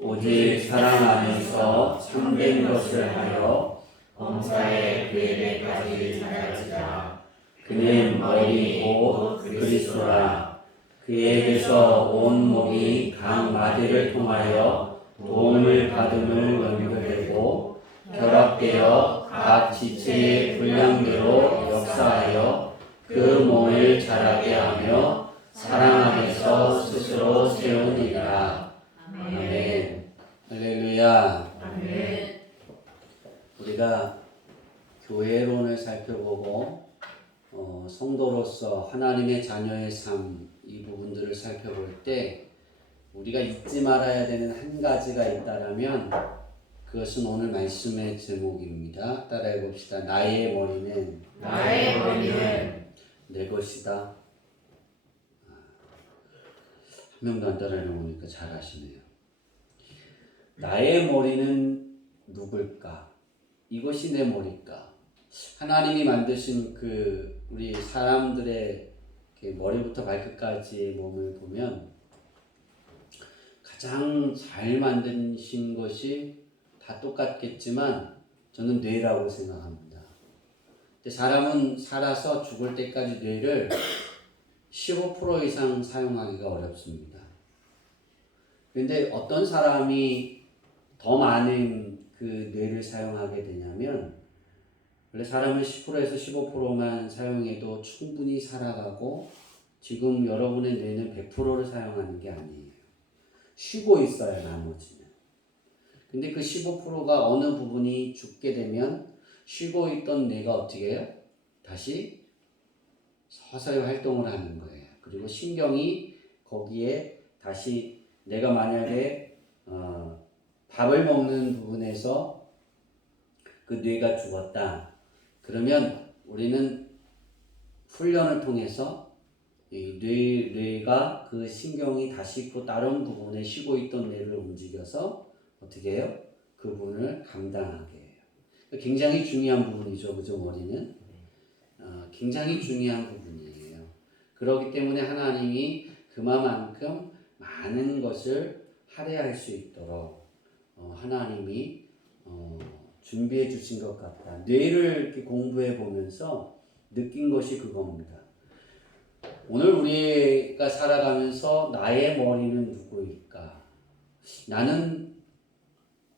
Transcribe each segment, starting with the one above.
오직 사랑 안에서 참된 것을 하여 범사의 괴례까지 찾아지라. 그는 머리이고 그리스도라. 그에게서 온 몸이 각 마디를 통하여 도움을 받음을 연결되고 결합되어 각 지체의 분량대로 역사하여 그 몸을 자라게 하며 사랑 안에서 스스로 세우니라. 아멘. 할렐루야. 아멘. 우리가 교회론을 살펴보고 성도로서 하나님의 자녀의 삶, 이 부분들을 살펴볼 때 우리가 잊지 말아야 되는 한 가지가 있다라면 그것은 오늘 말씀의 제목입니다. 따라해 봅시다. 나의 머리는 내 것이다. 한 명도 안 따라해 보니까 잘하시네요. 나의 머리는 누굴까? 이것이 내 머리일까? 하나님이 만드신 우리 사람들의 머리부터 발끝까지의 몸을 보면 가장 잘 만드신 것이 다 똑같겠지만 저는 뇌라고 생각합니다. 근데 사람은 살아서 죽을 때까지 뇌를 15% 이상 사용하기가 어렵습니다. 그런데 어떤 사람이 더 많은 그 뇌를 사용하게 되냐면 원래 사람은 10%에서 15%만 사용해도 충분히 살아가고 지금 여러분의 뇌는 100%를 사용하는 게 아니에요. 쉬고 있어요, 나머지는. 근데 그 15%가 어느 부분이 죽게 되면 쉬고 있던 뇌가 어떻게 해요? 다시 서서히 활동을 하는 거예요. 그리고 신경이 거기에 다시 내가 만약에 밥을 먹는 부분에서 그 뇌가 죽었다. 그러면 우리는 훈련을 통해서 이 뇌가 그 신경이 다시 또 다른 부분에 쉬고 있던 뇌를 움직여서 어떻게 해요? 그 부분을 감당하게 해요. 굉장히 중요한 부분이죠. 그죠? 머리는. 굉장히 중요한 부분이에요. 그렇기 때문에 하나님이 그만큼 많은 것을 할애할 수 있도록 하나님이 준비해 주신 것 같다. 뇌를 이렇게 공부해 보면서 느낀 것이 그겁니다. 오늘 우리가 살아가면서 나의 머리는 누구일까?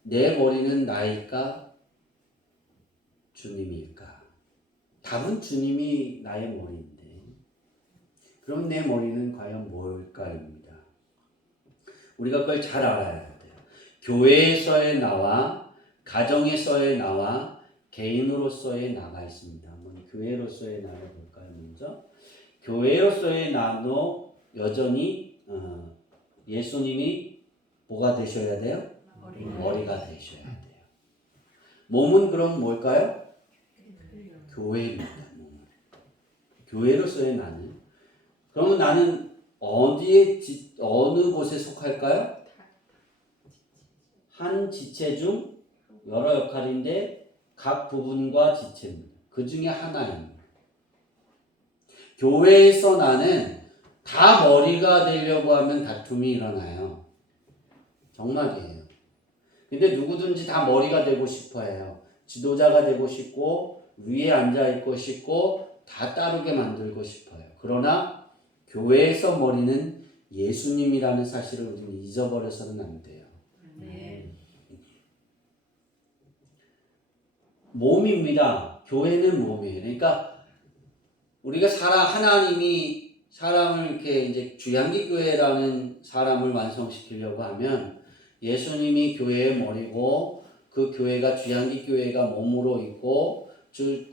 내 머리는 나일까? 주님일까? 답은 주님이 나의 머리인데 그럼 내 머리는 과연 뭘까입니다. 우리가 그걸 잘 알아야 돼요. 교회에서의 나와 가정에서의 나와 개인으로서의 나가 있습니다. 한번 교회로서의 나를 볼까요? 먼저 교회로서의 나도 여전히 예수님이 뭐가 되셔야 돼요? 머리가 되셔야 돼요. 몸은 그럼 뭘까요? 교회입니다. 교회로서의 나는. 그러면 나는 어느 곳에 속할까요? 한 지체 중 여러 역할인데 각 부분과 지체입니다. 그 중에 하나입니다. 교회에서 나는 다 머리가 되려고 하면 다툼이 일어나요. 정말이에요. 근데 누구든지 다 머리가 되고 싶어 해요. 지도자가 되고 싶고 위에 앉아있고 싶고 다 따르게 만들고 싶어요. 그러나 교회에서 머리는 예수님이라는 사실을 우리는 잊어버려서는 안 돼요. 몸입니다. 교회는 몸이에요. 그러니까 우리가 하나님이 사람을 이렇게 이제 주양기 교회라는 사람을 완성시키려고 하면 예수님이 교회의 머리고 그 교회가 주양기 교회가 몸으로 있고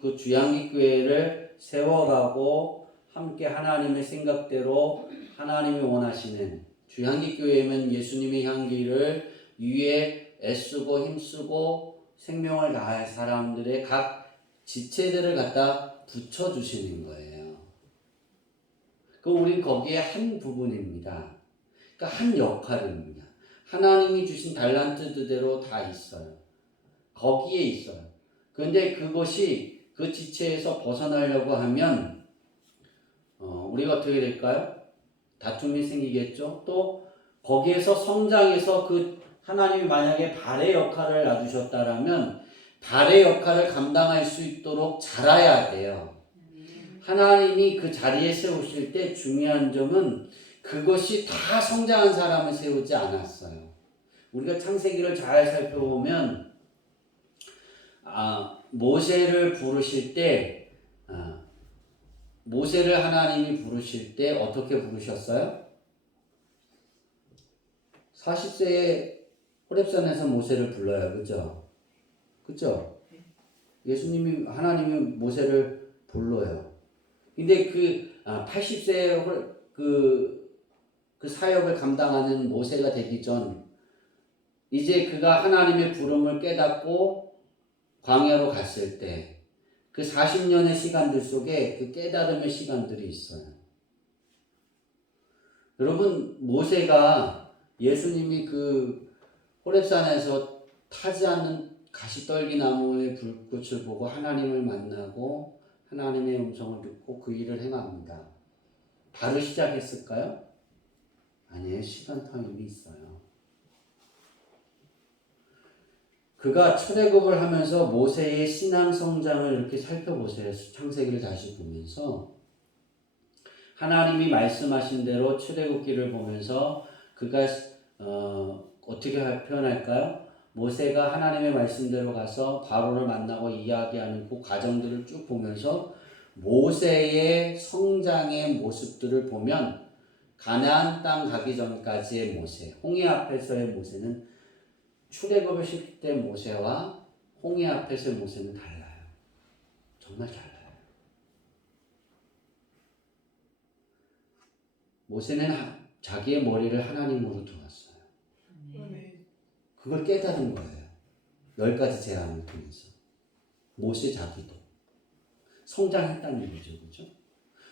그 주양기 교회를 세워가고 함께 하나님의 생각대로 하나님이 원하시는 주양기 교회면 예수님의 향기를 위에 애쓰고 힘쓰고 생명을 다할 사람들의 각 지체들을 갖다 붙여주시는 거예요. 그럼 우린 거기에 한 부분입니다. 그러니까 한 역할입니다. 하나님이 주신 달란트대로 다 있어요. 거기에 있어요. 그런데 그것이 그 지체에서 벗어나려고 하면 우리가 어떻게 될까요? 다툼이 생기겠죠. 또 거기에서 성장해서 그 하나님이 만약에 발의 역할을 놔두셨다라면 발의 역할을 감당할 수 있도록 자라야 돼요. 하나님이 그 자리에 세우실 때 중요한 점은 그것이 다 성장한 사람을 세우지 않았어요. 우리가 창세기를 잘 살펴보면 모세를 부르실 때 모세를 하나님이 부르실 때 어떻게 부르셨어요? 40세에 호렙산에서 모세를 불러요. 그죠? 그죠? 예수님이 하나님이 모세를 불러요. 근데 80세에 그 사역을 감당하는 모세가 되기 전 이제 그가 하나님의 부름을 깨닫고 광야로 갔을 때 그 40년의 시간들 속에 그 깨달음의 시간들이 있어요. 여러분, 모세가 예수님이 그 호렙산에서 타지 않는 가시떨기 나무의 불꽃을 보고 하나님을 만나고 하나님의 음성을 듣고 그 일을 행합니다. 바로 시작했을까요? 아니에요. 시간 타임이 있어요. 그가 출애굽을 하면서 모세의 신앙 성장을 이렇게 살펴보세요. 창세기를 다시 보면서 하나님이 말씀하신 대로 출애굽기를 보면서 그가 어떻게 표현할까요? 모세가 하나님의 말씀대로 가서 바로를 만나고 이야기하는 그 과정들을 쭉 보면서 모세의 성장의 모습들을 보면 가나안 땅 가기 전까지의 모세, 홍해 앞에서의 모세는 출애굽을 시킬 때 모세와 홍해 앞에서의 모세는 달라요. 정말 달라요. 모세는 자기의 머리를 하나님으로 두었어요. 그걸 깨달은 거예요. 10가지 재앙을 통해서. 모세 자기도 성장했다는 거죠. 그죠?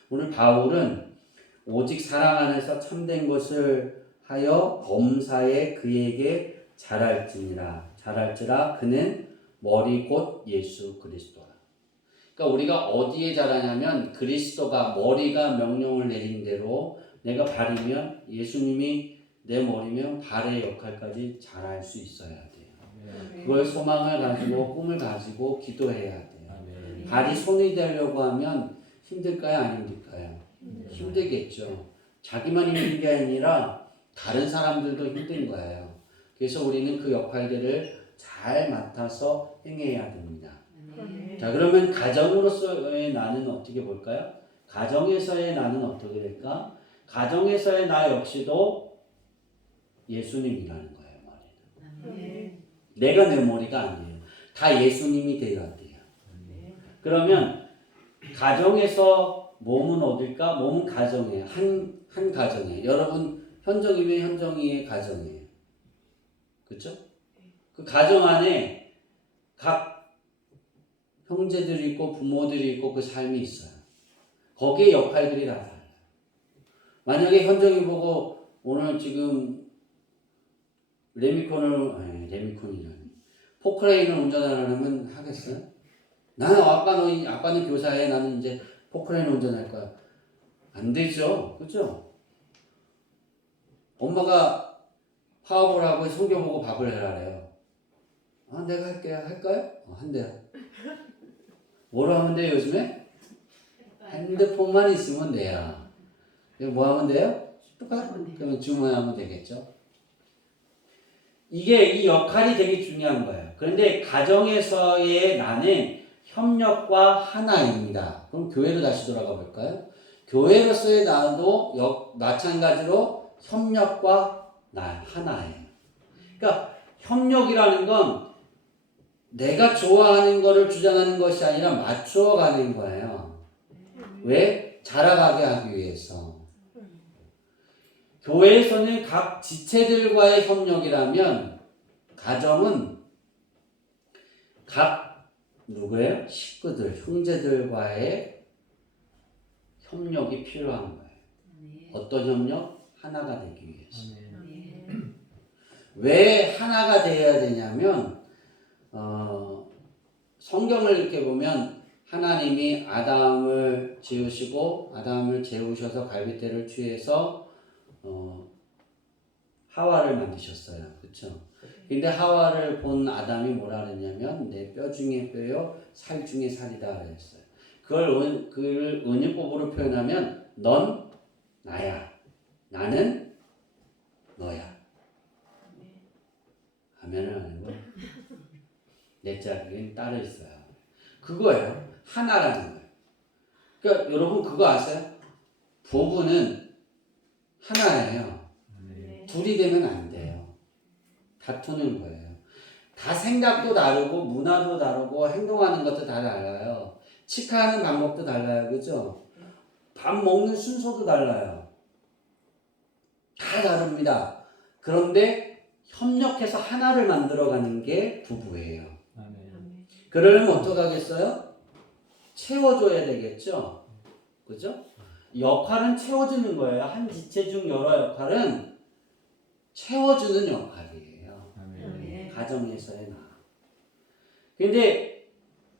오늘 바울은 오직 사랑 안에서 참된 것을 하여 범사에 그에게 자랄지라 그는 머리 곧 예수 그리스도라. 그러니까 우리가 어디에 자라냐면 그리스도가 머리가 명령을 내린 대로 내가 발이면 예수님이 내 머리면 발의 역할까지 잘할 수 있어야 돼요. 그걸 소망을 가지고 꿈을 가지고 기도해야 돼요. 발이 손이 되려고 하면 힘들까요? 안 힘들까요? 힘들겠죠. 자기만 힘든 게 아니라 다른 사람들도 힘든 거예요. 그래서 우리는 그 역할들을 잘 맡아서 행해야 됩니다. 자, 그러면 가정으로서의 나는 어떻게 볼까요? 가정에서의 나는 어떻게 될까? 가정에서의 나 역시도 예수님이라는 거예요, 머리는. 내가 내 머리가 아니에요. 다 예수님이 되어야 돼요. 그러면 가정에서 몸은 어딜까? 몸은 가정이에요. 한 가정이에요. 여러분 현정이면 현정이의 가정이에요. 그렇죠? 그 가정 안에 각 형제들이 있고 부모들이 있고 그 삶이 있어요. 거기에 역할들이 다 달라요. 만약에 현정이 보고 오늘 지금 레미콘이라니 포크레인을 운전하려면 하겠어요? 나는 아빠는 교사해. 나는 이제 포크레인 운전할 거야. 안 되죠. 그죠? 엄마가 파업을 하고 성경 보고 밥을 해라래요. 내가 할게요. 할까요? 한대요. 뭐로 하면 돼요, 요즘에? 핸드폰만 있으면 돼요. 뭐 하면 돼요? 그러면 주문하면 되겠죠. 이 역할이 되게 중요한 거예요. 그런데 가정에서의 나는 협력과 하나입니다. 그럼 교회로 다시 돌아가 볼까요? 교회로서의 나도 마찬가지로 협력과 하나예요. 그러니까 협력이라는 건 내가 좋아하는 거를 주장하는 것이 아니라 맞추어 가는 거예요. 왜? 자라가게 하기 위해서. 교회에서는 각 지체들과의 협력이라면 가정은 각 누구예요? 식구들, 형제들과의 협력이 필요한 거예요. 어떤 협력? 하나가 되기 위해서. 왜 하나가 되어야 되냐면 성경을 이렇게 보면 하나님이 아담을 지으시고 아담을 재우셔서 갈빗대를 취해서 하와를 만드셨어요. 그렇죠? 근데 하와를 본 아담이 뭐라 그랬냐면 내 뼈 중에 뼈요 살 중에 살이다 그랬어요. 그걸 은유법으로 표현하면 넌 나야. 나는 너야. 하면은 아니고 내 짝에는 딸이 있어요. 그거예요. 하나라는 거예요. 그러니까 여러분 그거 아세요? 부부는 하나예요. 둘이 되면 안 돼요. 다투는 거예요. 다 생각도 다르고 문화도 다르고 행동하는 것도 다 달라요. 치카하는 방법도 달라요. 그죠? 밥 먹는 순서도 달라요. 다 다릅니다. 그런데 협력해서 하나를 만들어가는 게 부부예요. 그러려면 어떡하겠어요? 채워줘야 되겠죠? 그죠? 역할은 채워주는 거예요. 한 지체 중 여러 역할은 채워주는 역할이에요. 가정에서의 나. 근데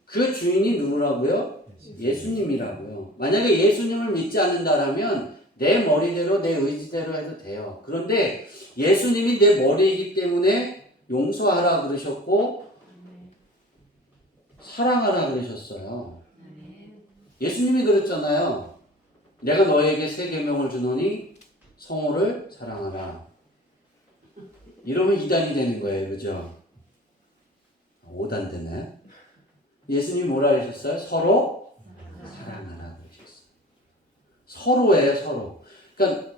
그 주인이 누구라고요? 예수님이라고요. 만약에 예수님을 믿지 않는다라면 내 머리대로 내 의지대로 해도 돼요. 그런데 예수님이 내 머리이기 때문에 용서하라 그러셨고 사랑하라 그러셨어요. 예수님이 그랬잖아요. 내가 너에게 새 계명을 주노니 성호를 사랑하라. 이러면 2단이 되는 거예요. 그죠? 5단 되네. 예수님이 뭐라 하셨어요? 서로 사랑하라 그러셨어요. 서로예요. 서로. 그러니까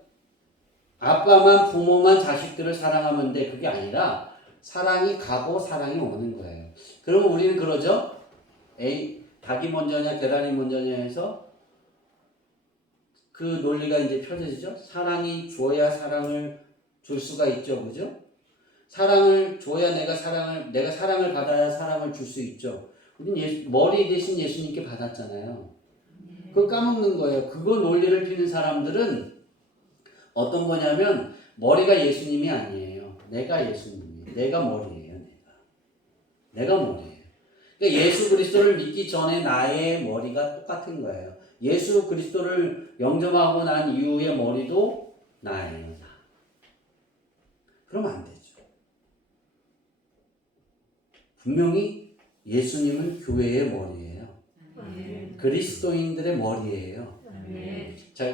아빠만 부모만 자식들을 사랑하면 돼. 그게 아니라 사랑이 가고 사랑이 오는 거예요. 그러면 우리는 그러죠? 닭이 먼저냐 계란이 먼저냐 해서 그 논리가 이제 펴져지죠. 사랑이 줘야 사랑을 줄 수가 있죠. 그죠? 사랑을 줘야 내가 사랑을 받아야 사랑을 줄 수 있죠. 우리는 머리 대신 예수님께 받았잖아요. 그걸 까먹는 거예요. 그거 논리를 피는 사람들은 어떤 거냐면 머리가 예수님이 아니에요. 내가 예수님이에요. 내가 머리예요. 내가 머리예요. 그러니까 예수 그리스도를 믿기 전에 나의 머리가 똑같은 거예요. 예수 그리스도를 영접하고 난 이후의 머리도 나예요. 나. 그러면 안 되죠. 분명히 예수님은 교회의 머리예요. 그리스도인들의 머리예요. 자,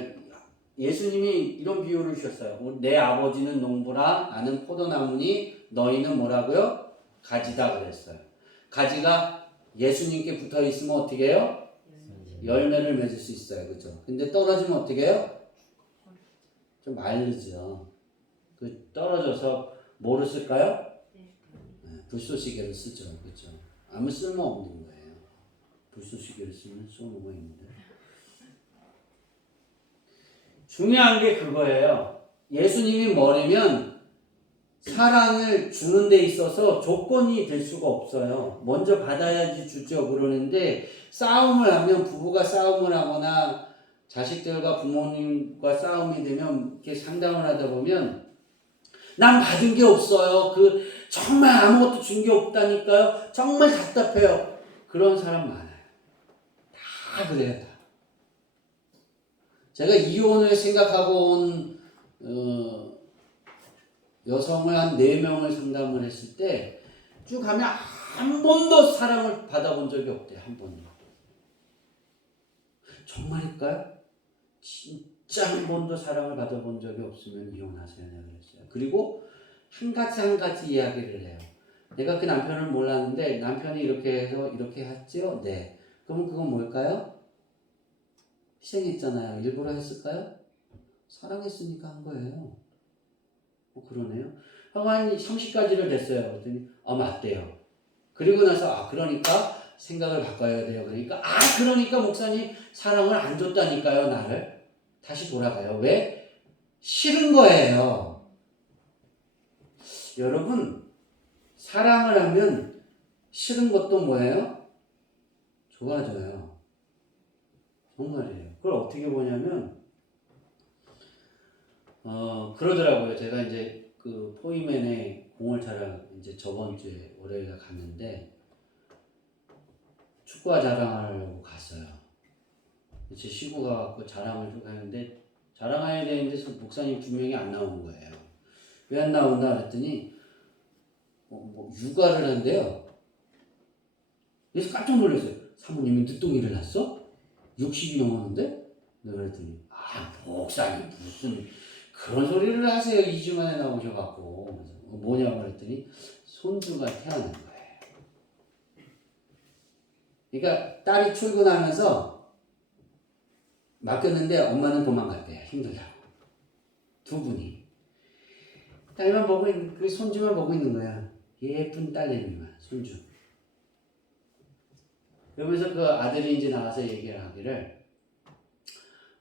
예수님이 이런 비유를 주셨어요. 내 아버지는 농부라 나는 포도나무니 너희는 뭐라고요? 가지다 그랬어요. 가지가 예수님께 붙어 있으면 어떻게 해요? 열매를 맺을 수 있어요. 그죠? 근데 떨어지면 어떻게 해요? 좀 마르죠. 그 떨어져서 뭐를 쓸까요? 불쏘시개를 쓰죠. 그죠? 아무 쓸모 없는 거예요. 불쏘시개를 쓰면 쏘는 거 있는데. 중요한 게 그거예요. 예수님이 머리면 사랑을 주는 데 있어서 조건이 될 수가 없어요. 먼저 받아야지 주죠. 그러는데 싸움을 하면 부부가 싸움을 하거나 자식들과 부모님과 싸움이 되면 이렇게 상담을 하다 보면 난 받은 게 없어요. 정말 아무것도 준 게 없다니까요. 정말 답답해요. 그런 사람 많아요. 다 그래요. 다. 제가 이혼을 생각하고 온 여성을 한 4명을 상담을 했을 때 쭉 가면 한 번도 사랑을 받아본 적이 없대요. 한 번도. 정말일까요? 진짜 한 번도 사랑을 받아본 적이 없으면 이혼하세요. 내가 그랬어요. 그리고 한 가지 이야기를 해요. 내가 그 남편을 몰랐는데 남편이 이렇게 해서 이렇게 했죠? 네. 그러면 그건 뭘까요? 희생했잖아요. 일부러 했을까요? 사랑했으니까 한 거예요. 그러네요. 하고 한 30가지를 됐어요. 그랬더니 맞대요. 그리고 나서 그러니까 생각을 바꿔야 돼요. 그러니까 목사님 사랑을 안 줬다니까요. 나를. 다시 돌아가요. 왜? 싫은 거예요. 여러분 사랑을 하면 싫은 것도 뭐예요? 좋아져요. 정말이에요. 그걸 어떻게 보냐면 그러더라고요. 제가 이제 그 포이맨에 공을 차러 이제 저번 주에 월요일에 갔는데 축구화 자랑하려고 갔어요. 제 시구가 갖고 자랑을 좀 하는데 자랑해야 되는데 목사님 2명이 안 나오는 거예요. 왜 안 나온다 그랬더니 뭐 육아를 한대요. 그래서 깜짝 놀랐어요. 사모님이 늦둥이를 낳았어? 60이 넘었는데? 내가 그랬더니 목사님 무슨 그런 소리를 하세요. 2주 만에 나오셔갖고. 그래서 뭐냐고 그랬더니 손주가 태어난 거예요. 그러니까 딸이 출근하면서 맡겼는데 엄마는 도망갔대요. 힘들다고. 두 분이. 딸만 보고 있는, 그 손주만 보고 있는 거야. 예쁜 딸내미만, 손주. 그러면서 그 아들이 이제 나와서 얘기를 하기를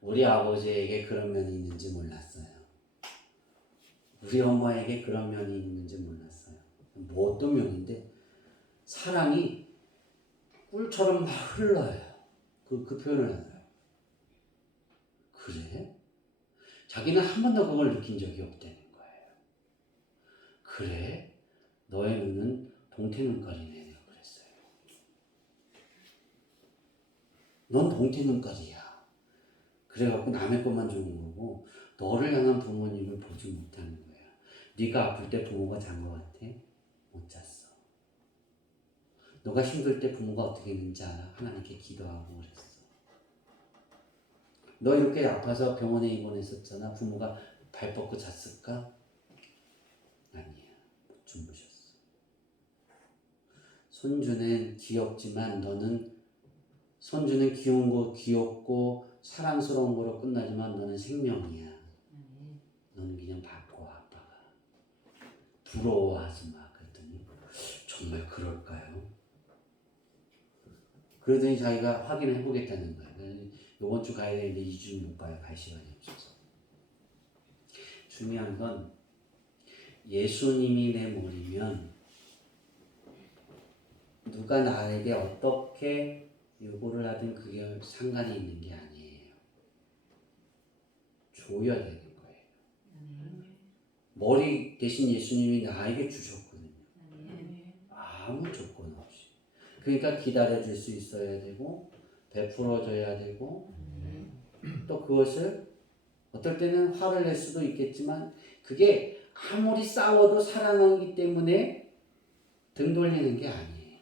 우리 아버지에게 그런 면이 있는지 몰랐어요. 우리 엄마에게 그런 면이 있는지 몰랐어요. 뭐 어떤 면인데 사랑이 꿀처럼 막 흘러요. 그 표현을 하더라고요. 그래? 자기는 한 번도 그걸 느낀 적이 없다는 거예요. 그래? 너의 눈은 동태 눈깔이네. 내가 그랬어요. 넌 동태 눈깔이야. 그래갖고 남의 것만 주는 거고 너를 향한 부모님을 보지 못하는 거야. 네가 아플 때 부모가 잔 것 같아? 못 잤어. 너가 힘들 때 부모가 어떻게 했는지 알아? 하나님께 기도하고 그랬어. 너 이렇게 아파서 병원에 입원했었잖아. 부모가 발 뻗고 잤을까? 아니야. 못 주무셨어. 손주는 귀엽지만 손주는 귀엽고 사랑스러운 거로 끝나지만 너는 생명이야. 너는 그냥 받고 아빠가 부러워하지 마. 그랬더니 정말 그럴까요? 그러더니 자기가 확인해 보겠다는 거야. 이번 주 가야 되는데 2주 못 가요. 갈 시간이 없어서. 중요한 건 예수님이 내 머리면 누가 나에게 어떻게 요구를 하든 그게 상관이 있는 게 아니에요. 줘야 되는 거예요. 머리 대신 예수님이 나에게 주셨거든요. 아무 조건 없이. 그러니까 기다려줄 수 있어야 되고 베풀어줘야 되고 또 그것을 어떨 때는 화를 낼 수도 있겠지만 그게 아무리 싸워도 사랑하기 때문에 등 돌리는 게 아니에요.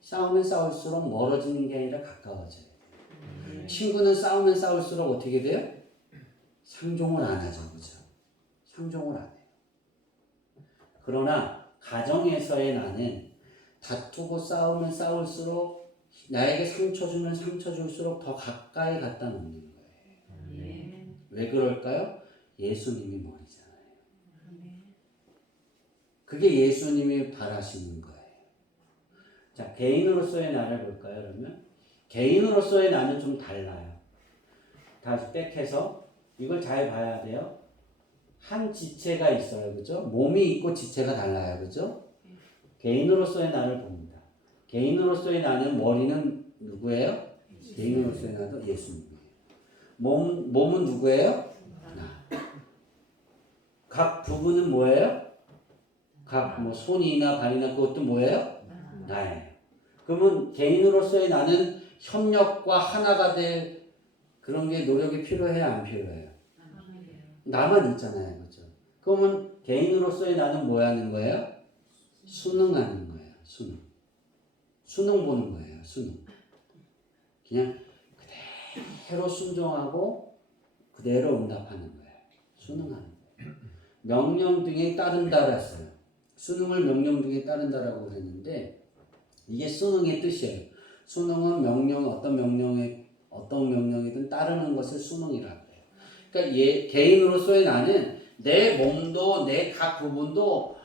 싸우면 싸울수록 멀어지는 게 아니라 가까워져요. 친구는 싸우면 싸울수록 어떻게 돼요? 상종을 안 하죠. 그죠? 상종을 안 해요. 그러나 가정에서의 나는 다투고 싸우면 싸울수록 나에게 상처 주면 상처 줄수록 더 가까이 갖다 놓는 거예요. 왜 그럴까요? 예수님이 머리잖아요. 그게 예수님이 바라시는 거예요. 자, 개인으로서의 나를 볼까요, 그러면? 개인으로서의 나는 좀 달라요. 다시 백해서 이걸 잘 봐야 돼요. 한 지체가 있어요, 그죠? 몸이 있고 지체가 달라요, 그죠? 개인으로서의 나를 봅니다. 개인으로서의 나는 머리는 누구예요? 개인으로서의 나도 예수님이에요. 몸은 누구예요? 나. 각 부분은 뭐예요? 각 뭐 손이나 발이나 그것도 뭐예요? 나예요. 그러면 개인으로서의 나는 협력과 하나가 될 그런 게 노력이 필요해요, 안 필요해요? 나만 있잖아요, 그렇죠? 그러면 개인으로서의 나는 뭐 하는 거예요? 수능하는 거예요, 수능. 수능 보는 거예요, 수능. 그냥 그대로 순종하고 그대로 응답하는 거예요. 수능하는 거예요. 명령 등에 따른다 그랬어요. 수능을 명령 등에 따른다라고 그랬는데 이게 수능의 뜻이에요. 수능은 어떤 명령이든 따르는 것을 수능이라고 해요. 그러니까 개인으로서의 나는 내 몸도 내 각 부분도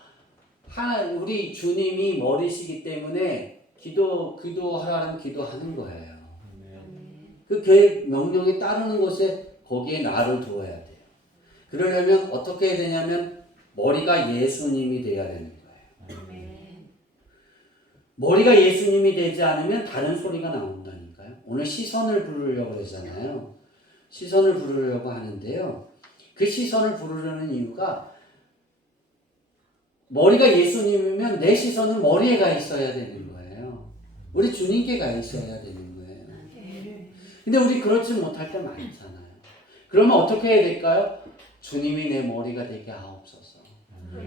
우리 주님이 머리시기 때문에 기도하라는 기도하는 거예요. 그 명령에 따르는 것에 거기에 나를 두어야 돼요. 그러려면 어떻게 해야 되냐면 머리가 예수님이 돼야 되는 거예요. 머리가 예수님이 되지 않으면 다른 소리가 나온다니까요. 오늘 시선을 부르려고 그러잖아요. 시선을 부르려고 하는데요. 그 시선을 부르려는 이유가 머리가 예수님이면 내 시선은 머리에 가 있어야 되는 거예요. 우리 주님께 가 있어야 되는 거예요. 근데 우리 그렇지 못할 때 많잖아요. 그러면 어떻게 해야 될까요? 주님이 내 머리가 되게 하옵소서.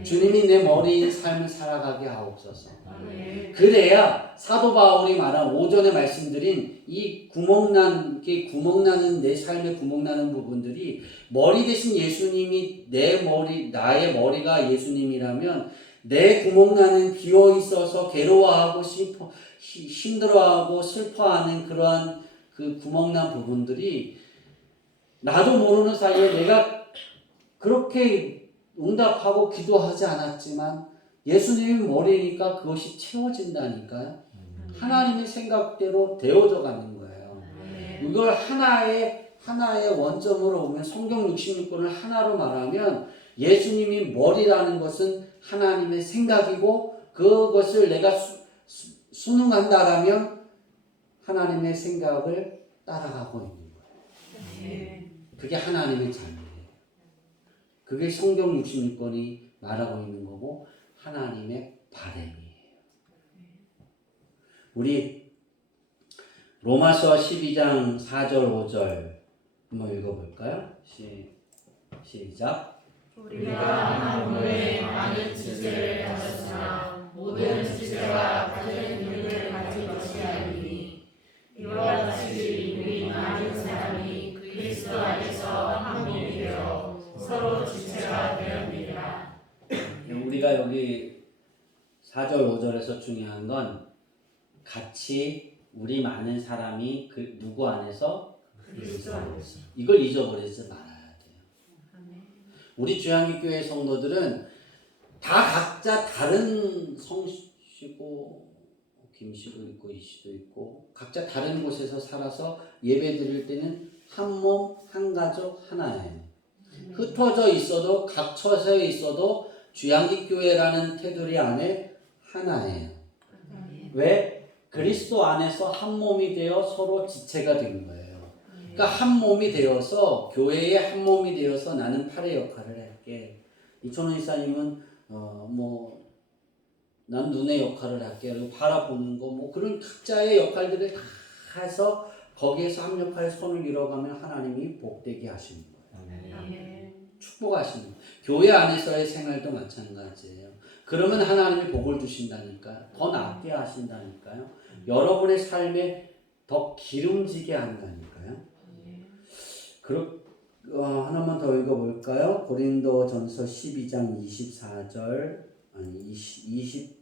주님이 내 머리인 삶을 살아가게 하옵소서. 아멘. 그래야 사도 바울이 말한 오전에 말씀드린 이 구멍나는 내 삶에 구멍나는 부분들이 머리 대신 예수님이 나의 머리가 예수님이라면 내 구멍나는 비어 있어서 괴로워하고 힘들어하고 슬퍼하는 그러한 그 구멍난 부분들이 나도 모르는 사이에 내가 그렇게 응답하고 기도하지 않았지만 예수님이 머리니까 그것이 채워진다니까요. 하나님의 생각대로 되어져 가는 거예요. 이걸 하나의 원점으로 보면 성경 66권을 하나로 말하면 예수님이 머리라는 것은 하나님의 생각이고 그것을 내가 순응한다라면 하나님의 생각을 따라가고 있는 거예요. 그게 하나님의 자녀예요. 그게 성경 66권이 말하고 있는 거고 하나님의 바람이에요. 우리 로마서 12장 4절 5절 한번 읽어볼까요? 시작. 우리가 한 몸에 많은 지체를 가졌으나 모든 지체가 같은 힘을 가진 것이 아니니 이와 같이 우리 많은 사람이 그리스도 안에서 한 몸이 되어 서로 지체가 되었느니라. 우리가 여기 4절 5절에서 중요한 건 같이 우리 많은 사람이 그 누구 안에서? 그리스도 안에서. 이걸 잊어버리지 말아야 돼요. 우리 주양기교회 성도들은 다 각자 다른 성씨고 김씨도 있고 이씨도 있고 각자 다른 곳에서 살아서 예배 드릴 때는 한 몸, 한 가족, 하나예요. 흩어져 있어도 각처에 있어도 주양기교회라는 테두리 안에 하나예요. 왜? 그리스도 안에서 한 몸이 되어 서로 지체가 된 거예요. 그러니까 한 몸이 되어서 교회의 한 몸이 되어서 나는 팔의 역할을 할게. 이천원 이사님은 난 눈의 역할을 할게. 그리고 바라보는 거 그런 각자의 역할들을 다 해서 거기에서 합력하여 손을 이뤄가면 하나님이 복되게 하시는 거예요. 축복하시는 거예요. 교회 안에서의 생활도 마찬가지예요. 그러면 하나님이 복을 주신다니까요. 더 낫게 하신다니까요. 여러분의 삶에 더 기름지게 한다니까요. 하나만 더 읽어볼까요? 고린도전서 12장 24절 20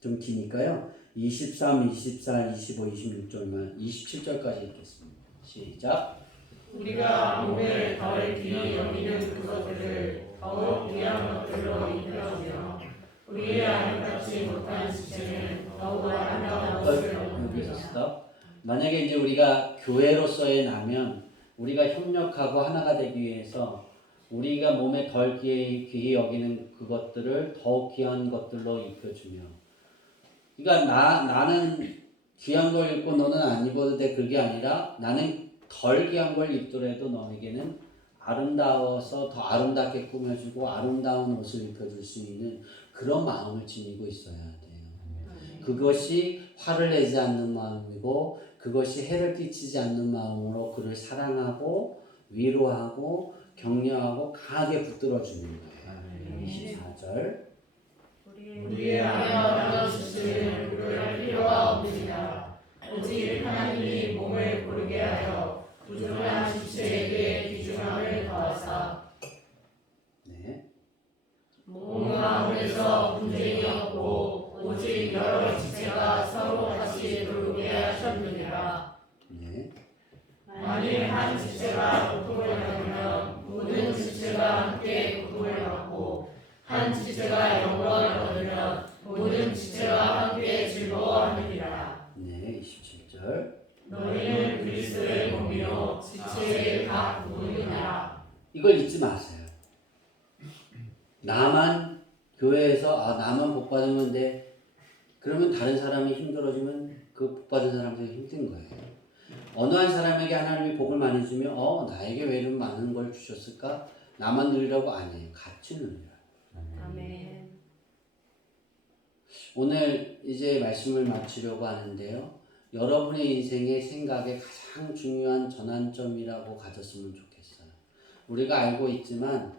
좀 기니까요. 23, 24, 25, 26절만 27절까지 읽겠습니다. 시작. 우리가 몸을 덜 귀히 여기는 그것들을 더욱 귀한 것들로 이끌어주며 우리의 아름답지 못한 지체는 더욱 아름다운 것을 여기서 스톱. 만약에 이제 우리가 교회로서의 나면 우리가 협력하고 하나가 되기 위해서 우리가 몸에 덜 귀히 여기는 그것들을 더욱 귀한 것들로 입혀주며, 그러니까 나는 귀한 걸 입고 너는 안 입어도 돼, 그게 아니라 나는 덜 귀한 걸 입더라도 너에게는 아름다워서 더 아름답게 꾸며주고 아름다운 옷을 입혀줄 수 있는 그런 마음을 지니고 있어야 돼요. 그것이 화를 내지 않는 마음이고 그것이 해를 끼치지 않는 마음으로 그를 사랑하고 위로하고 격려하고 강하게 붙들어주는 거예요. 24절. 우리의 아름다운 지체는 그럴 필요가 없느니라. 오직 하나님이 몸을 고르게 하여 부족한 지체에게 귀중함을 더하사 몸 가운데서 분쟁이 없고 오직 여러 지체가 서로 같이 돌보게 하셨느니라. 만일 한 지체가 고통을 받으면 모든 지체가 함께 고통을 받고 한 지체가 영광을 얻으면 모든 지체가 함께 즐거워하느니라. 27절. 너희는 그리스도의 몸이요 지체의 각 부분이니라. 이걸 잊지 마세요. 나만 교회에서 나만 복 받으면 돼. 그러면 다른 사람이 힘들어지면 그 복 받은 사람들이 힘든 거예요. 어느 한 사람에게 하나님이 복을 많이 주면 나에게 왜 이런 많은 걸 주셨을까? 나만 누리라고 아니에요. 같이 누리라. 아멘. 오늘 이제 말씀을 마치려고 하는데요. 여러분의 인생의 생각에 가장 중요한 전환점이라고 가졌으면 좋겠어요. 우리가 알고 있지만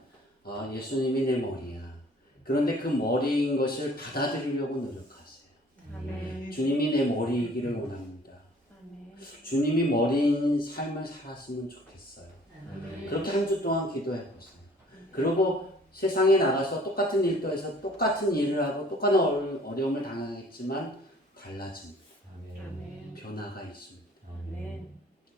아, 예수님이 내 머리야. 그런데 그 머리인 것을 받아들이려고 노력하세요. 아멘. 주님이 내 머리이기를 원합니다. 아멘. 주님이 머리인 삶을 살았으면 좋겠어요. 아멘. 그렇게 한 주 동안 기도해 보세요. 그리고 세상에 나가서 똑같은 일터에서 똑같은 일을 하고 똑같은 어려움을 당하겠지만 달라집니다. 아멘. 변화가 있습니다. 아멘.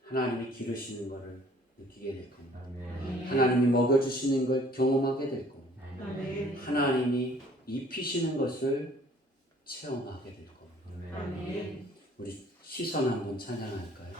하나님이 기르시는 것을 느끼게 될 겁니다. 아멘. 하나님이 먹여주시는 걸 경험하게 될 겁니다. 아멘. 하나님이 입히시는 것을 체험하게 될 겁니다. 아멘. 우리 시선 한번 찬양할까요?